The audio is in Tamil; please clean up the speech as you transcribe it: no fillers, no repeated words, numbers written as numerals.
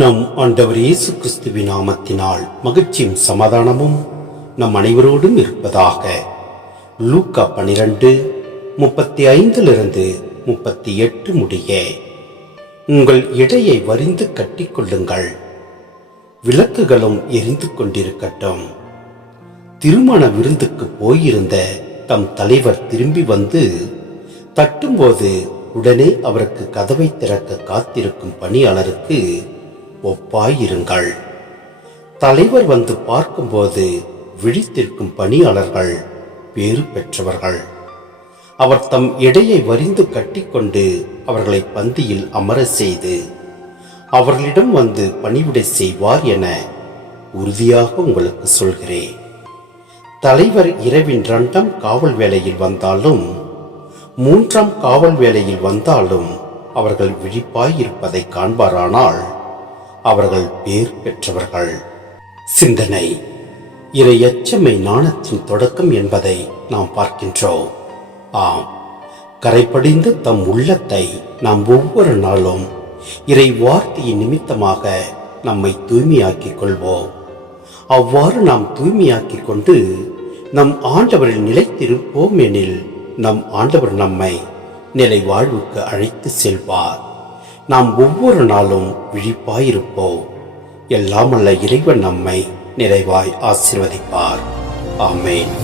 நம் ஆண்டவர் இயேசு கிறிஸ்துவின் நாமத்தினால் மகிழ்ச்சியும் சமாதானமும் நம் அனைவரோடும் இருப்பதாக. லூக்கா 12:35-38 முடிய. உங்கள் இடையை வரிந்து கட்டிக்கொள்ளுங்கள், விளக்குகளும் எரிந்து கொண்டிருக்கட்டும். திருமண விருந்துக்கு போயிருந்த தம் தலைவர் திரும்பி வந்து தட்டும்போது உடனே அவருக்கு கதவை திறக்க காத்திருக்கும் பணியாளருக்கு ஒப்பாயிருங்கள். தலைவர் வந்து பார்க்கும்போது விழித்திருக்கும் பணியாளர்கள் பேறு பெற்றவர்கள். அவர் தம் இடையை வரிந்து கட்டிக்கொண்டு அவர்களை பந்தியில் அமர செய்து அவர்களிடம் வந்து பணிவிடை செய்வார் என உறுதியாக உங்களுக்கு சொல்கிறேன். தலைவர் இரவின் 2ஆம் காவல் வேளையில் வந்தாலும் 3ஆம் காவல் வேளையில் வந்தாலும் அவர்கள் விழிப்பாயிருப்பதை காண்பாரானால் அவர்கள் பேர் பெற்றவர்கள். சிந்தனை: இறை அச்சமே ஞானத்தின் தொடக்கம் என்பதை நாம் பார்க்கின்றோம். ஆம், கரைபடிந்த தம் உள்ளத்தை நாம் ஒவ்வொரு நாளும் இறை வார்த்தையின் நிமித்தமாக நம்மை தூய்மையாக்கிக் கொள்வோம். அவ்வாறு நாம் தூய்மையாக்கிக் கொண்டு நம் ஆண்டவரில் நிலைத்திருப்போம் எனில் நம் ஆண்டவர் நம்மை நிலை வாழ்வுக்கு அழைத்து செல்வார். நாம் ஒவ்வொரு நாளும் விழிப்பாயிருப்போம். எல்லாம் அல்ல இறைவன் நம்மை நிறைவாய் ஆசீர்வதிப்பார். ஆமென்.